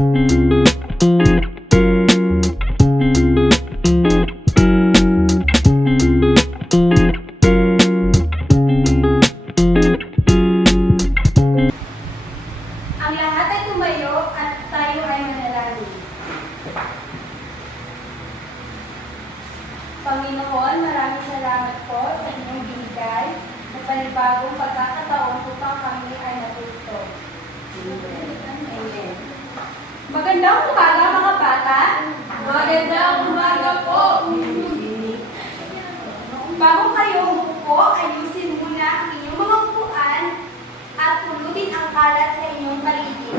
Ang lahat ay tumayo at tayo ay manalangin. Panginoon, maraming salamat po sa inyong binigay na panibagong pagkakataon upang kami ay natuto. Amen. Magandang umaga mga bata. Magandang umaga po. Bago kayo umupo, ayusin muna ang inyong mga upuan at pulutin ang kalat sa inyong paligid.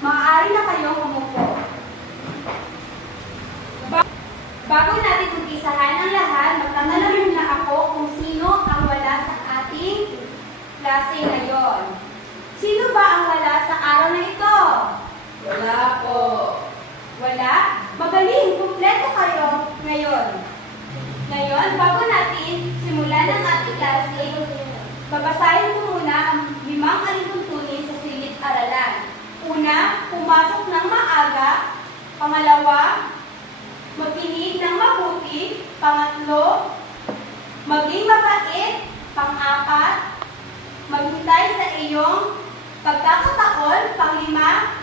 Maaari na kayong umupo. Bago natin umpisahan ang lahat, magtanong na ako kung sino ang wala sa ating klase ngayon. Sino ba ang wala sa araw na ito? Wala po. Wala? Magaling, kumpleto kayo ngayon. Ngayon, bago natin simulan ang ating klase, babasahin ko muna ang 5 alituntunin sa silid-aralan. Una, pumasok ng maaga. Pangalawa, makinig ng mabuti. Pangatlo, maging mabait. Pang-apat, maghintay sa iyong pagkakataon. Pang-5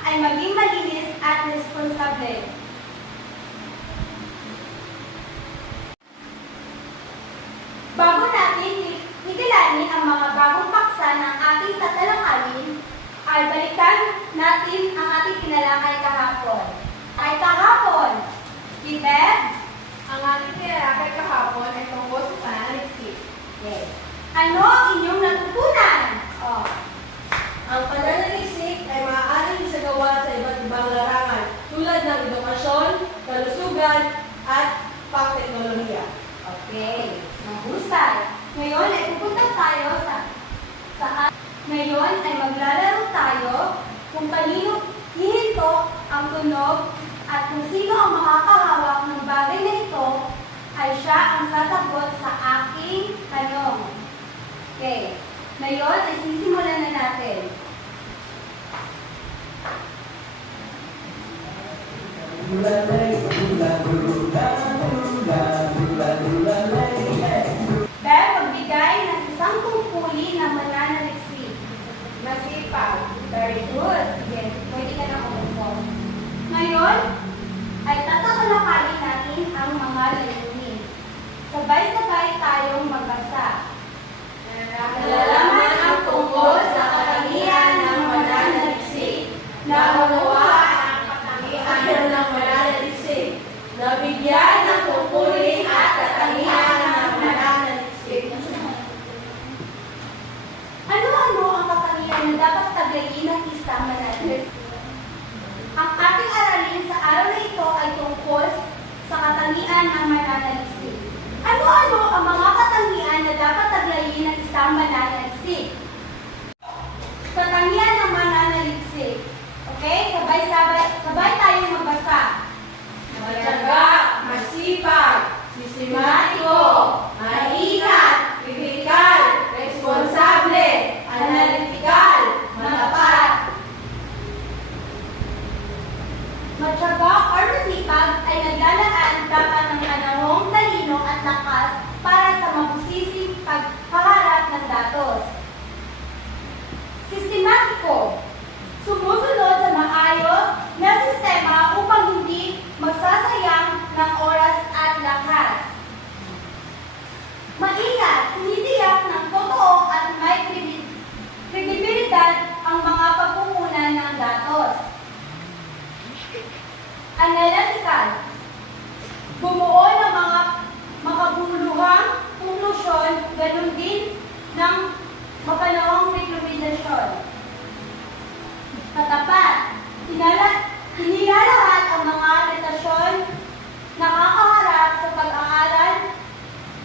ay maging malinis at responsable. Bago natin ikilalanin ang mga bagong paksa ng ating tatalakayin, ay balikan natin ang ating kinalakay kahapon. Ay kahapon, si Beth, Ang ating tinalakay kahapon ay tungkol sa pananaliksik. yes. Ano ang inyong natutunan? Oh. Ang pananaliksik ay maaaring isagawa sa iba't ibang larangan tulad ng edukasyon, kalusugan, at pangteknolohiya. Okay, mahusay. Ngayon ay pupunta tayo ngayon ay maglalaro tayo kung kanino hihinto ang tunog at kung sino ang makakahawak ng bagay na ito ay siya ang sasagot sa aking tanong. Okay, ngayon ay sisimulan na natin. Dahil magbigay ng isang tungkulin na mananaliksik. Masipag. Very good. Sige, pwede ka na umupo. Ngayon, ay tatalakayin natin ang mga layunin. Sabay-sabay tayong magbasa. Nalalaman ang tungkol sa katangian ng mananaliksik. Naunawaan ang katangian ng mananaliksik. Nabigyan ng tungkulin at katangian ng mananaliksik. Ano-ano ang katangian na dapat tagayin ng isang mananaliksik? Ang ating aralin sa araw na ito ay tungkol sa katangian ng mananaliksik. Ano-ano ang mga katangian na dapat tagayin ng isang mananaliksik? Katangian ng mananaliksik. Okay? Sabay tayong magbasa. Matyaga, masipag, sistematiko, maingat, kritikal, responsable, analytical, matapat. Matyaga or masipag ay naglalaan dapat ng panahong talino at lakas para sa mabusising paghaharap ng datos. Sistematiko. Sumusunod sa maayos na sistema upang hindi magsasayang ng oras at lakas. Maingat, tinitiyak ng totoo at may kredibilidad ang mga pagkukunan ng datos. Analytical. Bumuo ng mga makabuluhang konklusyon, ganun din ng mapanahong rekomendasyon. Katapat. Hinihalahat ang mga retasyon nakakaharap sa pag-aaral,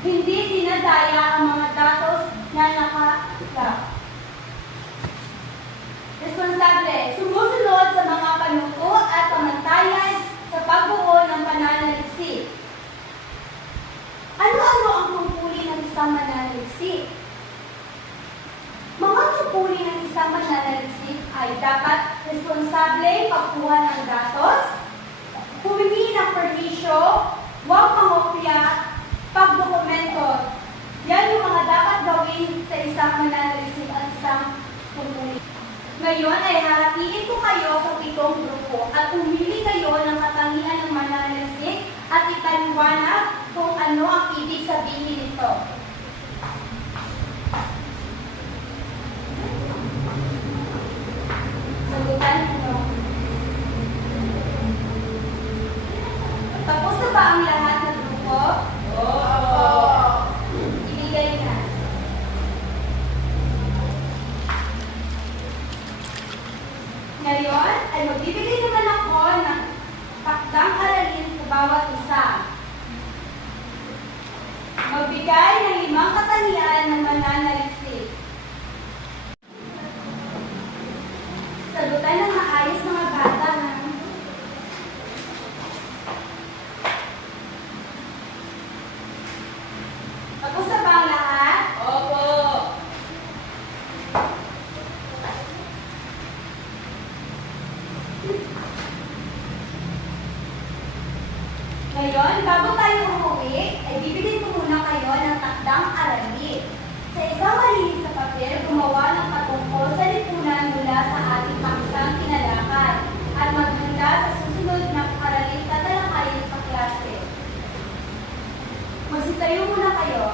hindi dinadaya ang mga datos na nakaharap. Responsable. Sumusunod sa mga panuto at pamantayan sa pagbuo ng pananaliksik. Ano-ano ang tungkulin ng isang mananaliksik? Mga tungkulin ng isang mananaliksik bahay. Dapat responsable pagkuha ng datos, humingi ng permisyo, huwag mangopya, pagdokumento. Yan yung mga dapat gawin sa isang mananaliksik at isang komunidad. Ngayon ay hahatiin ko kayo sa 7 grupo at umili kayo ng katangian ng mananaliksik at ipaliwanag kung ano ang ibig sabihin nito. Sagutan nyo. Tapos na ba ang lahat ng grupo? Oo. Ibigay na. Ngayon ay magbibigay naman ako ng takdang aralin sa bawat isa. Magbigay ng 5 katangian ng mananaliksik. Sagutan ng maayos mga bata ng tapos na ba ang lahat? Opo. Ngayon, bago tayo umuwi, ay bibigyan ko muna kayo ng takdang aralin. Sa isang malinis na papel, gumawa ng patungkol sa lipunan mula sa ating pangsang kinalakad at maghanda sa susunod na aralin tatalakayin sa klase. Magsitayo muna kayo.